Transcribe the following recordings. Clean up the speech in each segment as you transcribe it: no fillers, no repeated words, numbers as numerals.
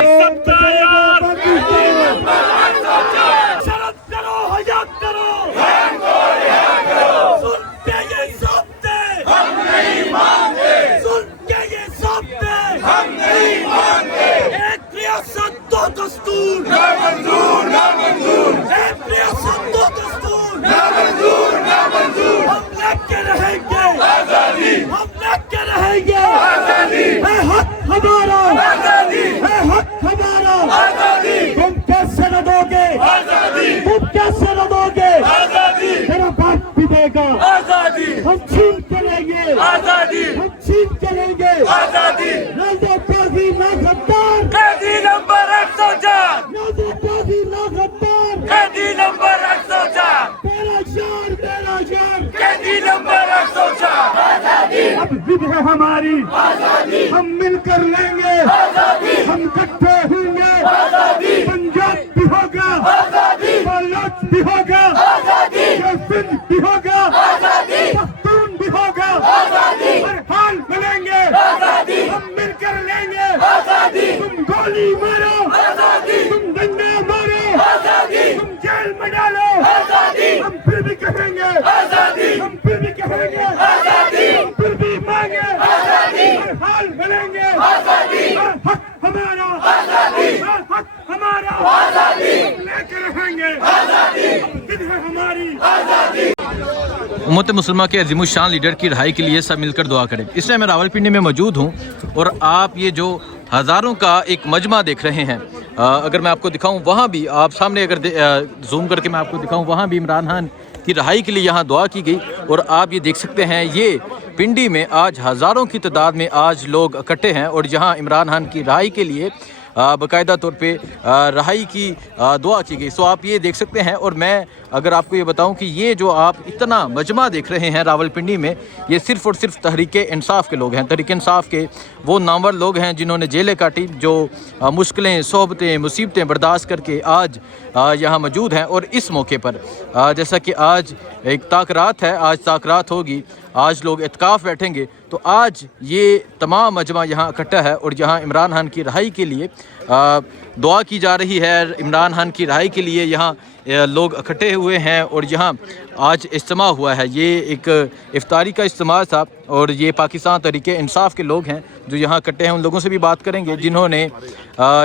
सकता यार शरद करो हयात करो सुन के ये सबते हम नहीं मानते सुन के ये सबते हम नहीं मानते एक रियासत दो दस्तूर ना मंजूर एक रियासत दो दस्तूर ना मंजूर हम लेके रहेंगे आजादी हम लेके रहेंगे आजादी है हक हमारा आजादी है हक हमारा आजादी तुम कैसे न दोगे आजादी तुम कैसे न दोगे आजादी तेरा बाप भी देगा आजादी हम छीन के लेंगे आजादी हम छीन के लेंगे आजादी नाज़ेबाजी ना गद्दार कैदी नंबर 104 नाज़ेबाजी ना गद्दार कैदी नंबर 104 मेरा शान कैदी नंबर 104 आजादी अब जिद है हमारी आजादी हम मिलकर लेंगे आजादी हम इकट्ठे होंगे आजादी पंजाब भी होगा आजादी बलोच भी होगा आजादी सिंध भी होगा आजादी पख्तून भी होगा आजादी हर हाल मिलेंगे आजादी हम मिलकर लेंगे आजादी तुम गोली मारो आजादी तुम डंडा मारो आजादी तुम जेल में डालो आजादी हम फिर भी कहेंगे आजादी हम फिर भी कहेंगे आजादी हम फिर भी मांगे आजादी हर हाल मिलेंगे आजादी हक हमारा आजादी हक हमारा आजादी लेकर रहेंगे आजादी जिद है हमारी आजादी। उम्मत मुसलमा के अजीम शान लीडर की रहाई के लिए सब मिलकर दुआ करें। इस टाइम मैं रावलपिंडी में मौजूद हूँ और आप ये जो हज़ारों का एक मजमा देख रहे हैं, अगर मैं आपको दिखाऊं वहाँ भी आप सामने अगर जूम करके मैं आपको दिखाऊं वहाँ भी इमरान खान की रहाई के लिए यहाँ दुआ की गई। और आप ये देख सकते हैं ये पिंडी में आज हज़ारों की तादाद में आज लोग इकट्ठे हैं और यहाँ इमरान खान की रहाई के लिए बाकायदा तौर पे रहाई की दुआ की गई। सो आप ये देख सकते हैं। और मैं अगर आपको ये बताऊं कि ये जो आप इतना मजमा देख रहे हैं रावलपिंडी में, ये सिर्फ़ और सिर्फ तहरीके इंसाफ के लोग हैं। तहरीके इंसाफ के वो नामवर लोग हैं जिन्होंने जेलें काटी, जो मुश्किलें सोबतें मुसीबतें बर्दाश्त करके आज यहाँ मौजूद हैं। और इस मौके पर जैसा कि आज एक ताकरात है, आज ताकरात होगी, आज लोग इत्काफ़ बैठेंगे, तो आज ये तमाम मजमा यहाँ इकट्ठा है और यहाँ इमरान खान की रहाई के लिए दुआ की जा रही है। इमरान खान की रहाई के लिए यहाँ लोग इकट्ठे हुए हैं और यहाँ आज इज्तिमा हुआ है। ये एक इफ्तारी का इज्तिमा था और ये पाकिस्तान तहरीके इंसाफ के लोग हैं जो यहाँ इकट्ठे हैं। उन लोगों से भी बात करेंगे जिन्होंने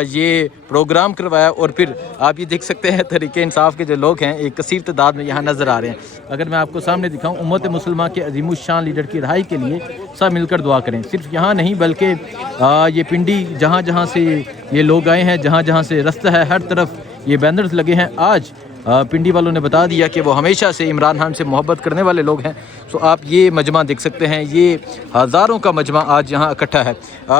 ये प्रोग्राम करवाया। और फिर आप ये देख सकते हैं तहरीके इंसाफ के जो लोग हैं एक कसीर तादाद में यहाँ नज़र आ रहे हैं। अगर मैं आपको सामने दिखाऊं, उम्मत मुसलमा के अजीम शान लीडर की रहाई के लिए सब मिलकर दुआ करें। सिर्फ यहाँ नहीं बल्कि ये पिंडी जहाँ जहाँ से ये लोग आए हैं, जहाँ जहाँ से रास्ता है, हर तरफ ये बैनर्स लगे हैं। आज पिंडी वालों ने बता दिया कि वो हमेशा से इमरान खान से मोहब्बत करने वाले लोग हैं। सो आप ये मजमा देख सकते हैं, ये हज़ारों का मजमा आज यहाँ इकट्ठा है।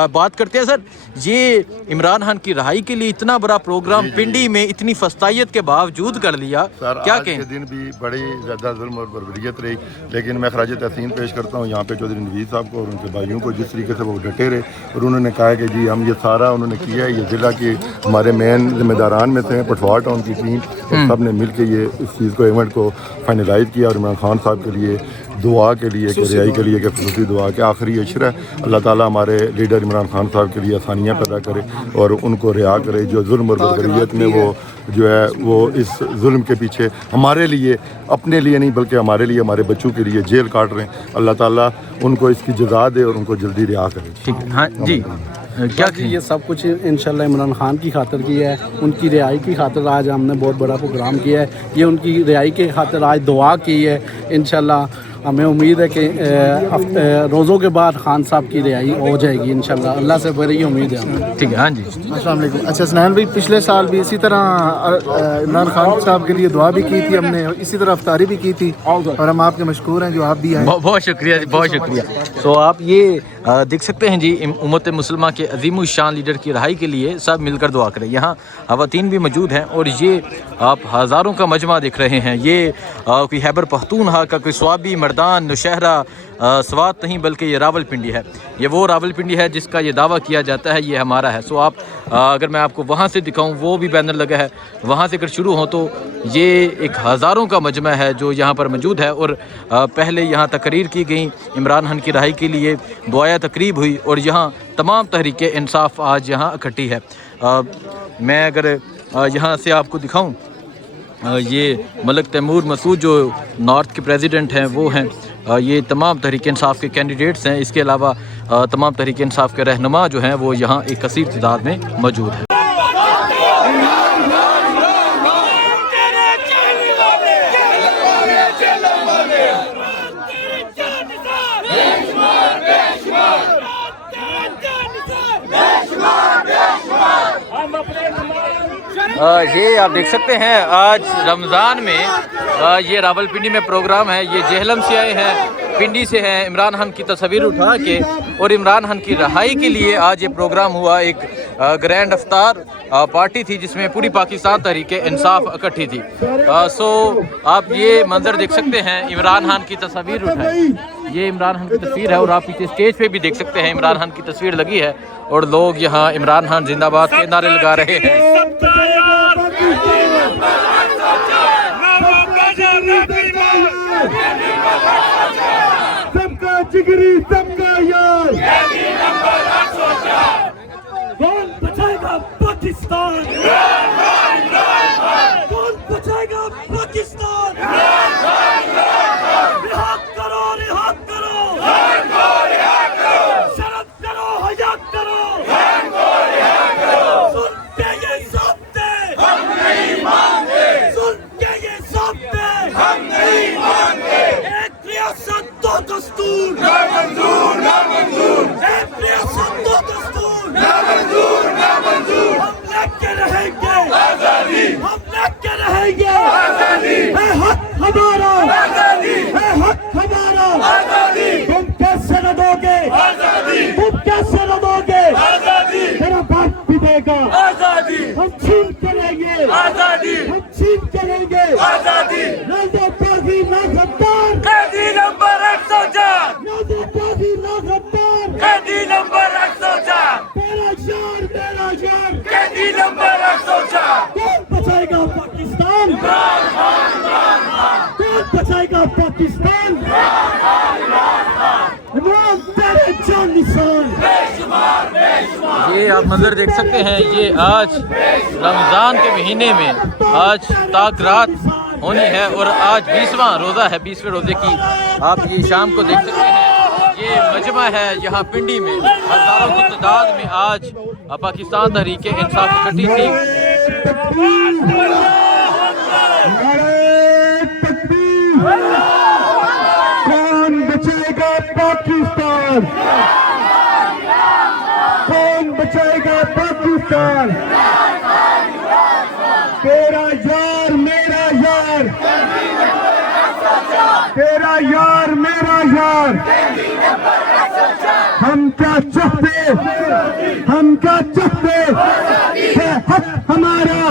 बात करते हैं सर, ये इमरान खान की रहाई के लिए इतना बड़ा प्रोग्राम पिंडी में इतनी फस्तायत के बावजूद कर लिया, क्या कहें? आज के दिन भी बड़ी ज़्यादा जुल्म और बर्बरियत रही, लेकिन मैं खराज तहसीन पेश करता हूँ यहाँ पे चौधरी नवीद साहब को और उनके भाइयों को, जिस तरीके से वो डटे रहे और उन्होंने कहा कि जी हम ये सारा उन्होंने किया है। ये ज़िला के हमारे मेन जिम्मेदारान में से पटवार टाउन की टीम सब ने मिल के ये इस चीज़ को इवेंट को फाइनलाइज किया और इमरान खान साहब के लिए दुआ के लिए, कि रिहाई के लिए, कि खसूसी दुआ के आखिरी अशरा अल्लाह ताला हमारे लीडर इमरान खान साहब के लिए आसानियाँ पैदा करे और उनको रिहा करे। जो जुल्म और बर्बरियत में वो जो है वो इस जुल्म के पीछे हमारे लिए, अपने लिए नहीं बल्कि हमारे लिए, हमारे बच्चों के लिए जेल काट रहे हैं, अल्लाह ताला उनको इसकी जज़ा दे और उनको जल्दी रिहा करे। ठीक, हाँ जी। क्या ये सब कुछ इंशाल्लाह इमरान खान की खातिर किया है, उनकी रिहाई की खातिर आज हमने बहुत बड़ा प्रोग्राम किया है। ये उनकी रिहाई की खातिर आज दुआ की है। इंशाल्लाह हमें उम्मीद है कि रोज़ों के बाद खान साहब की रिहाई हो जाएगी इंशाल्लाह, अल्लाह से बड़ी उम्मीद है हमें। ठीक है, हाँ जी। अस्सलाम वालेकुम। अच्छा सनान भाई, पिछले साल भी इसी तरह इमरान खान साहब के लिए दुआ भी की थी हमने, इसी तरह अफ्तारी भी की थी और हम आपके मशकूर हैं जो आप भी आए। बहुत शुक्रिया जी, बहुत शुक्रिया। तो आप ये देख सकते हैं जी, उम्मत मुसलमा के अजीम शान लीडर की रहाई के लिए सब मिलकर दुआ करें। यहाँ ख़वातीन भी मौजूद हैं और ये आप हज़ारों का मजमा देख रहे हैं। ये कोई खैबर पख्तूनख्वा का, कोई स्वाबी, मर्दान, नौशहरा, स्वात नहीं बल्कि ये रावलपिंडी है। ये वो रावलपिंडी है जिसका ये दावा किया जाता है ये हमारा है। सो आप अगर मैं आपको वहाँ से दिखाऊं, वो भी बैनर लगा है, वहाँ से अगर शुरू हो तो ये एक हज़ारों का मजमा है जो यहाँ पर मौजूद है। और पहले यहाँ तकरीर की गई, इमरान खान की रहाई के लिए दुआया तकरीब हुई और यहाँ तमाम तहरीके इंसाफ आज यहाँ इकट्ठी है। मैं अगर यहाँ से आपको दिखाऊं, ये मलिक तैमूर मसूद जो नॉर्थ के प्रेसिडेंट हैं वो हैं, ये तमाम तहरीक इंसाफ के कैंडिडेट्स हैं। इसके अलावा तमाम तहरीक इंसाफ के रहनुमा जो हैं वो यहाँ एक कसीर तादाद में मौजूद हैं। ये आप देख सकते हैं आज रमज़ान में ये रावलपिंडी में प्रोग्राम है। ये जेहलम से आए हैं, पिंडी से हैं। इमरान खान की तस्वीर उठा के और इमरान खान की रहाई के लिए आज ये प्रोग्राम हुआ। एक ग्रैंड अफ्तार पार्टी थी जिसमें पूरी पाकिस्तान तहरीक इंसाफ इकट्ठी थी। सो आप ये मंजर देख सकते हैं, इमरान खान की तस्वीर उठाई, ये इमरान खान की तस्वीर है। और आप पीछे स्टेज पे भी देख सकते हैं इमरान खान की तस्वीर लगी है और लोग यहाँ इमरान खान जिंदाबाद के नारे लगा रहे हैं। सबका जिगरी सबका यार, कौन बचाएगा पाकिस्तान, कौन बचाएगा पाकिस्तान, रिहा करो, रिहा करो, शर्म करो, हया करो, सुन के ये सौंपते हम नहीं मांगे, सुन के ये सौंपते हम नहीं मांगे। एक रियासत दो दस्तूर, ना मंजूर, ना मंजूर। एक रियासत दो दस्तूर, ना मंजूर, ना मंजूर। हम लेके रहेंगे आजादी, हम लेके रहेंगे आजादी। है हक हमारा आजादी, है हक हमारा आजादी। तुम कैसे न दोगे आजादी, तुम कैसे न दोगे आजादी। तेरा बाप भी देगा आजादी, हम छीन के लेंगे आजादी, हम छीन के लेंगे आजादी। ना दो पागी ना गद्दार, कैदी नंबर 104, ना दो पागी ना गद्दार, कैदी नंबर 104। तेरा यार, तेरा यार, कैदी नंबर 104। कौन बचाएगा पाकिस्तान, इमरान खान, इमरान खान। कौन बचाएगा पाकिस्तान, इमरान खान, इमरान खान। इमरान तेरे जान निशान, बेशुमार, बेशुमार। ये आप मंजर देख सकते हैं, ये आज रमज़ान के महीने में आज ताक रात होनी है और आज 20वां रोज़ा है, 20वें रोज़े की आप ये शाम को देख सकते हैं। ये मजमा है यहाँ पिंडी में, हज़ारों की तादाद में आज पाकिस्तान तहरीक इंसाफ इकट्ठी थी। कौन बचाएगा पाकिस्तान, कौन बचाएगा पाकिस्तान। तेरा यार मेरा यार, तेरा यार मेरा यार। हम क्या चाहते, हम क्या चाहते है हक हमारा,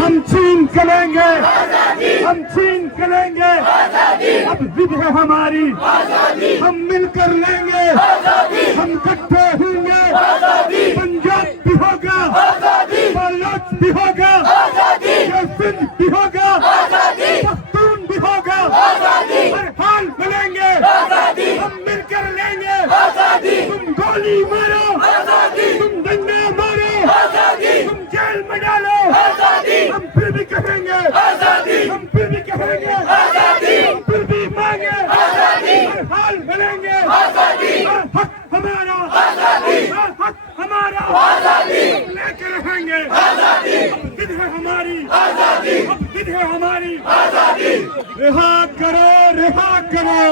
हम छीन के लेंगे, हम छीन के लेंगे। अब जिद है हमारी, हम मिलकर लेंगे, हम इकट्ठे होंगे। पंजाब भी होगा, बलोच भी होगा, सिंध भी होगा, पख्तून भी होगा, हर हाल मिलेंगे, हम मिलकर लेंगे। तुम गोली मारो, तुम डंडा मारो, तुम जेल में डालो, हम फिर भी कहेंगे, हम फिर भी कहेंगे, हम फिर भी मांगे, हर हाल मिलेंगे। हक हमारा, हक हमारा, हम लेके रहेंगे। जिद है हमारी, जिद है हमारी। रिहा करो, रिहा करो।